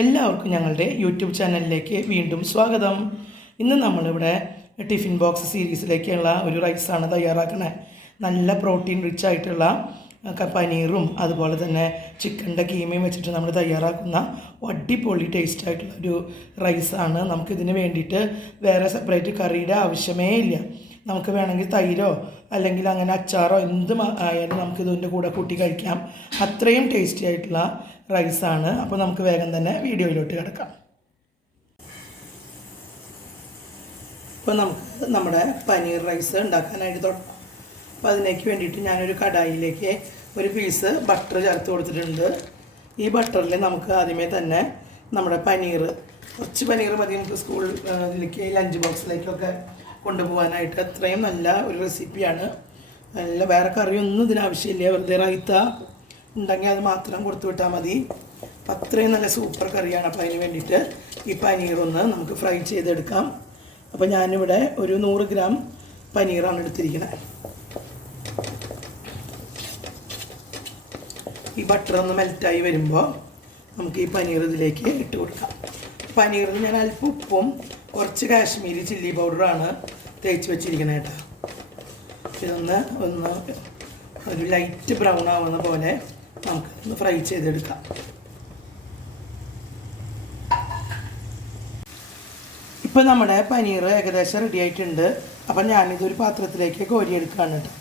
എല്ലാവർക്കും ഞങ്ങളുടെ യൂട്യൂബ് ചാനലിലേക്ക് വീണ്ടും സ്വാഗതം. ഇന്ന് നമ്മളിവിടെ ടിഫിൻ ബോക്സ് സീരീസിലേക്കുള്ള ഒരു റൈസാണ് തയ്യാറാക്കുന്നത് നല്ല പ്രോട്ടീൻ റിച്ച് ആയിട്ടുള്ള പനീറും അതുപോലെ തന്നെ ചിക്കന്റെ കീമയും വെച്ചിട്ട് നമ്മൾ തയ്യാറാക്കുന്ന അടിപൊളി ടേസ്റ്റ് ആയിട്ടുള്ള ഒരു റൈസാണ്. നമുക്കിതിന് വേണ്ടിയിട്ട് വേറെ സെപ്പറേറ്റ് കറിയുടെ ആവശ്യമേ ഇല്ല. നമുക്ക് വേണമെങ്കിൽ തൈരോ അല്ലെങ്കിൽ അങ്ങനെ അച്ചാറോ എന്ത് ആയാലും നമുക്ക് ഇതിന്റെ കൂടെ കൂട്ടി കഴിക്കാം. അത്രയും ടേസ്റ്റി ആയിട്ടുള്ള റൈസാണ്. അപ്പോൾ നമുക്ക് വേഗം തന്നെ വീഡിയോയിലോട്ട് കിടക്കാം. ഇപ്പോൾ നമുക്ക് നമ്മുടെ പനീർ റൈസ് ഉണ്ടാക്കാനായിട്ട് തുടങ്ങാം. അപ്പോൾ അതിലേക്ക് വേണ്ടിയിട്ട് ഞാനൊരു കടായിലേക്ക് ഒരു പീസ് ബട്ടർ ചേർത്ത് കൊടുത്തിട്ടുണ്ട്. ഈ ബട്ടറിൽ നമുക്ക് ആദ്യമേ തന്നെ നമ്മുടെ പനീർ കുറച്ച് പനീർ മതി നമുക്ക് സ്കൂൾ ഇതിലേക്ക് ലഞ്ച് ബോക്സിലേക്കൊക്കെ കൊണ്ടുപോകാനായിട്ട്. അത്രയും നല്ല ഒരു റെസിപ്പിയാണ്. നല്ല വേറെ കറിയൊന്നും ഇതിനാവശ്യമില്ല വെറുതെ റൈത്ത. ഉണ്ടെങ്കിൽ അത് മാത്രം കൊടുത്തു വിട്ടാൽ മതി. അത്രയും നല്ല സൂപ്പർ കറിയാണ്. അപ്പോൾ അതിന് വേണ്ടിയിട്ട് ഈ പനീറൊന്ന് നമുക്ക് ഫ്രൈ ചെയ്തെടുക്കാം. അപ്പോൾ ഞാനിവിടെ ഒരു നൂറ് ഗ്രാം പനീറാണ് എടുത്തിരിക്കുന്നത് ഈ ബട്ടർ ഒന്ന് മെൽറ്റായി വരുമ്പോൾ നമുക്ക് ഈ പനീർ ഇതിലേക്ക് ഇട്ട് കൊടുക്കാം. പനീറിൽ ഞാൻ അല്പം ഉപ്പും കുറച്ച് കാശ്മീരി ചില്ലി പൗഡറാണ് തേച്ച് വെച്ചിരിക്കുന്നത് കേട്ടോ. ഇതൊന്ന് ഒന്ന് ഒരു ലൈറ്റ് ബ്രൗൺ ആവുന്ന പോലെ നമുക്ക് ഒന്ന് ഫ്രൈ ചെയ്തെടുക്കാം. ഇപ്പം നമ്മുടെ പനീർ ഏകദേശം റെഡി ആയിട്ടുണ്ട്. അപ്പം ഞാനിതൊരു പാത്രത്തിലേക്ക് കോരിയെടുക്കുകയാണ് കേട്ടോ.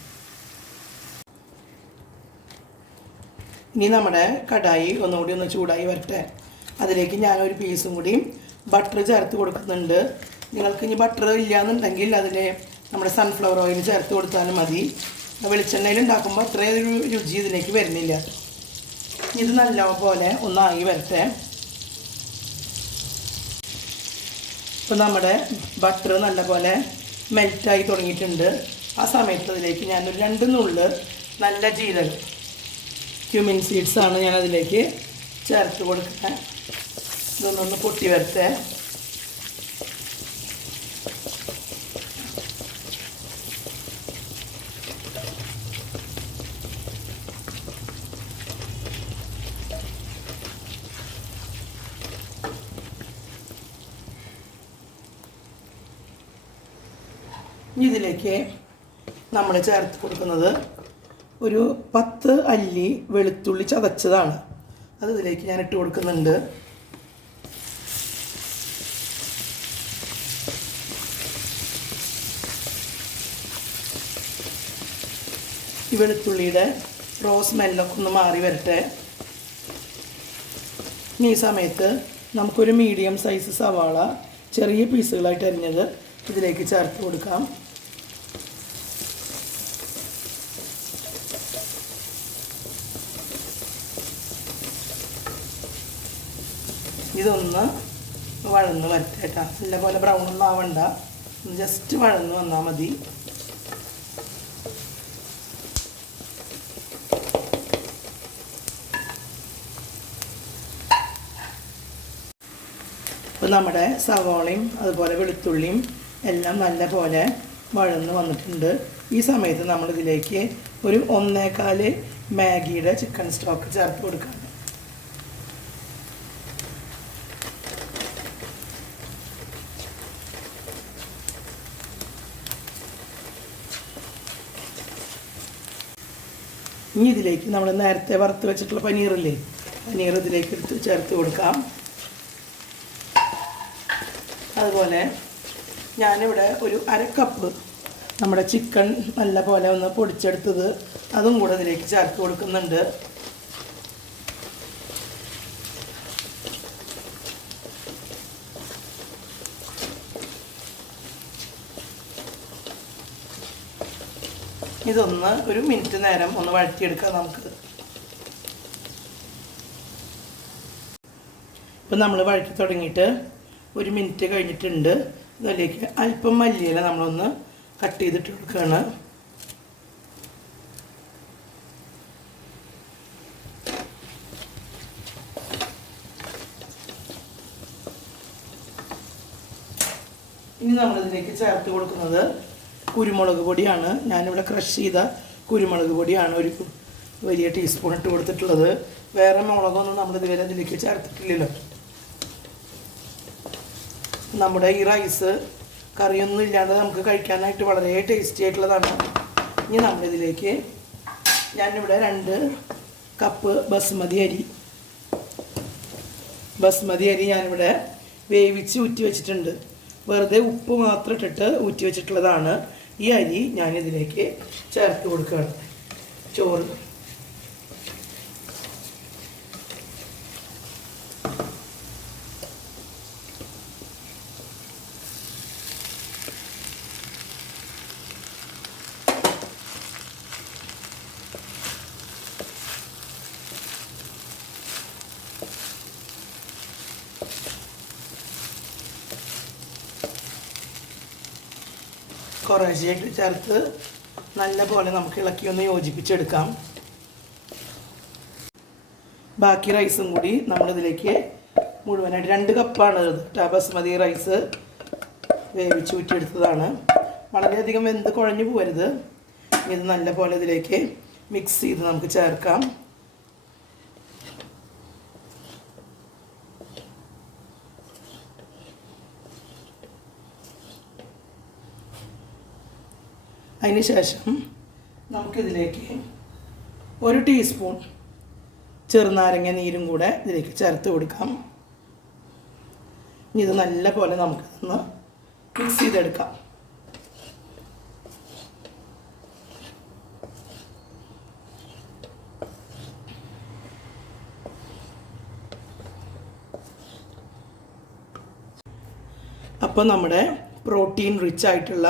ഇനി നമ്മുടെ കടായി ഒന്നുകൂടി ഒന്ന് ചൂടായി വരട്ടെ. അതിലേക്ക് ഞാനൊരു പീസും കൂടി ബട്ടർ ചേർത്ത് കൊടുക്കുന്നുണ്ട്. നിങ്ങൾക്ക് ഇനി ബട്ടർ ഇല്ലയെന്നുണ്ടെങ്കിൽ അതിൽ നമ്മുടെ സൺഫ്ലവർ ഓയിൽ ചേർത്ത് കൊടുത്താലും മതി. വെളിച്ചെണ്ണയിൽ ഉണ്ടാക്കുമ്പോൾ അത്രയും ഒരു രുചി ഇതിലേക്ക് വരുന്നില്ല. ഇത് നല്ലപോലെ ഒന്നായി വരട്ടെ. ഇപ്പം നമ്മുടെ ബട്ടർ നല്ലപോലെ മെൽറ്റായി തുടങ്ങിയിട്ടുണ്ട്. ആ സമയത്ത് അതിലേക്ക് ഞാനൊരു രണ്ട് നുള്ള് നല്ല ജീരകം ക്യൂമിൻ സീഡ്സാണ് ഞാൻ അതിലേക്ക് ചേർത്ത് കൊടുക്കുന്നത് ഇതൊന്നൊന്ന് പൊട്ടി വരട്ടെ. ഇനി ഇതിലേക്ക് നമ്മൾ ചേർത്ത് കൊടുക്കുന്നത് ഒരു പത്ത് അല്ലി വെളുത്തുള്ളി ചതച്ചതാണ്. അത് ഇതിലേക്ക് ഞാൻ ഇട്ട് കൊടുക്കുന്നുണ്ട്. ഈ വെളുത്തുള്ളിയുടെ റോ സ്മെല്ലൊക്കെ ഒന്ന് മാറി വരട്ടെ. ഇനി ഈ സമയത്ത് നമുക്കൊരു മീഡിയം സൈസ് സവാള ചെറിയ പീസുകളായിട്ട് അരിഞ്ഞത് ഇതിലേക്ക് ചേർത്ത് കൊടുക്കാം. ഇതൊന്ന് വഴന്ന് വരട്ടെ കേട്ടോ. നല്ലപോലെ ബ്രൗൺ ഒന്നും ആവണ്ട. ജസ്റ്റ് വഴന്ന് വന്നാൽ മതി. അപ്പോൾ നമ്മുടെ സവോളയും അതുപോലെ വെളുത്തുള്ളിയും എല്ലാം നല്ല പോലെ വഴന്ന് വന്നിട്ടുണ്ട്. ഈ സമയത്ത് നമ്മളിതിലേക്ക് ഒരു ഒന്നേകാൽ മാഗിയുടെ ചിക്കൻ സ്റ്റോക്ക് ചേർത്ത് കൊടുക്കാം. ഇനി ഇതിലേക്ക് നമ്മൾ നേരത്തെ വറുത്ത് വെച്ചിട്ടുള്ള പനീറില്ലേ? പനീർ ഇതിലേക്ക് എടുത്ത് ചേർത്ത് കൊടുക്കാം. അതുപോലെ ഞാനിവിടെ ഒരു അരക്കപ്പ് കപ്പ് നമ്മുടെ ചിക്കൻ നല്ല പോലെ ഒന്ന് പൊടിച്ചെടുത്തത് അതും കൂടെ ഇതിലേക്ക് ചേർത്ത് കൊടുക്കുന്നുണ്ട്. ഇതൊന്ന് ഒരു മിനിറ്റ് നേരം ഒന്ന് വഴറ്റിയെടുക്കാം നമുക്ക്. ഇപ്പം നമ്മൾ വഴറ്റി തുടങ്ങിയിട്ട് ഒരു മിനിറ്റ് കഴിഞ്ഞിട്ടുണ്ട്. ഇതിലേക്ക് അല്പം മല്ലിയില നമ്മളൊന്ന് കട്ട് ചെയ്തിട്ട് കൊടുക്കുകയാണ്. ഇനി നമ്മളിതിലേക്ക് ചേർത്ത് കൊടുക്കുന്നത് കുരുമുളക് പൊടിയാണ്. ഞാനിവിടെ ക്രഷ് ചെയ്ത കുരുമുളക് പൊടിയാണ് ഒരു വലിയ ടീസ്പൂൺ ഇട്ട് കൊടുത്തിട്ടുള്ളത്. വേറെ മുളകൊന്നും നമ്മൾ ഇതുവരെ അതിലേക്ക് ചേർത്തിട്ടില്ലല്ലോ. നമ്മുടെ ഈ റൈസ് കറിയൊന്നും ഇല്ലാതെ നമുക്ക് കഴിക്കാനായിട്ട് വളരെ ടേസ്റ്റി ആയിട്ടുള്ളതാണ്. ഇനി നമ്മളിതിലേക്ക് ഞാനിവിടെ രണ്ട് കപ്പ് ബസ്മതി അരി. ബസ്മതി അരി ഞാനിവിടെ വേവിച്ച് ഊറ്റി വെച്ചിട്ടുണ്ട്. വെറുതെ ഉപ്പ് മാത്രം ഇട്ടിട്ട് ഊറ്റി വെച്ചിട്ടുള്ളതാണ്. ഈ അരി ഞാനിതിലേക്ക് ചേർത്ത് കൊടുക്കുകയാണ്. ചോറ് കുറേശ്ശെയായിട്ട് ചേർത്ത് നല്ല പോലെ നമുക്ക് ഇളക്കി ഒന്ന് യോജിപ്പിച്ചെടുക്കാം. ബാക്കി റൈസും കൂടി നമ്മളിതിലേക്ക് മുഴുവനായിട്ട് രണ്ട് കപ്പാണ് കേട്ടോ ബസ്മതി റൈസ് വേവിച്ച് ഊറ്റിയെടുത്തതാണ്. വളരെയധികം വെന്ത് കുഴഞ്ഞു പോകരുത് ഇത് നല്ല പോലെ ഇതിലേക്ക് മിക്സ് ചെയ്ത് നമുക്ക് ചേർക്കാം. അതിന് ശേഷം നമുക്കിതിലേക്ക് ഒരു ടീസ്പൂൺ ചെറുനാരങ്ങ നീരും കൂടെ ഇതിലേക്ക് ചേർത്ത് കൊടുക്കാം. ഇത് നല്ല പോലെ നമുക്കിതൊന്ന് മിക്സ് ചെയ്തെടുക്കാം. അപ്പോൾ നമ്മുടെ പ്രോട്ടീൻ റിച്ച് ആയിട്ടുള്ള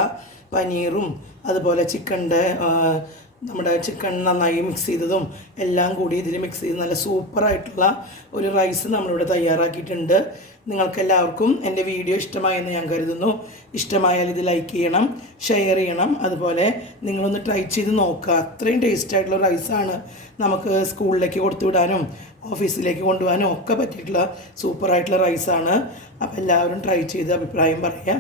പനീറും അതുപോലെ ചിക്കന്റെ നമ്മുടെ ചിക്കൻ നന്നായി മിക്സ് ചെയ്തതും എല്ലാം കൂടി ഇതിൽ മിക്സ് ചെയ്ത് നല്ല സൂപ്പറായിട്ടുള്ള ഒരു റൈസ് നമ്മളിവിടെ തയ്യാറാക്കിയിട്ടുണ്ട്. നിങ്ങൾക്കെല്ലാവർക്കും എന്റെ വീഡിയോ ഇഷ്ടമായെന്ന് ഞാൻ കരുതുന്നു. ഇഷ്ടമായാൽ ഇത് ലൈക്ക് ചെയ്യണം ഷെയർ ചെയ്യണം. അതുപോലെ നിങ്ങളൊന്ന് ട്രൈ ചെയ്ത് നോക്കുക അത്രയും ടേസ്റ്റ് ആയിട്ടുള്ള റൈസാണ് നമുക്ക് സ്കൂളിലേക്ക് കൊടുത്തുവിടാനും ഓഫീസിലേക്ക് കൊണ്ടുപോകാനും ഒക്കെ പറ്റിയിട്ടുള്ള സൂപ്പറായിട്ടുള്ള റൈസാണ് അപ്പോൾ എല്ലാവരും ട്രൈ ചെയ്ത് അഭിപ്രായം പറയുക.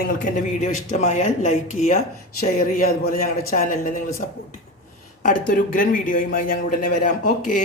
നിങ്ങൾക്ക് എന്റെ വീഡിയോ ഇഷ്ടമായാൽ ലൈക്ക് ചെയ്യുക ഷെയർ ചെയ്യുക അതുപോലെ ഞങ്ങളുടെ ചാനലിനെ നിങ്ങൾ സപ്പോർട്ട് ചെയ്യുക. അടുത്തൊരു ഉഗ്രൻ വീഡിയോയുമായി ഞങ്ങൾ ഉടനെ വരാം. ഓക്കേ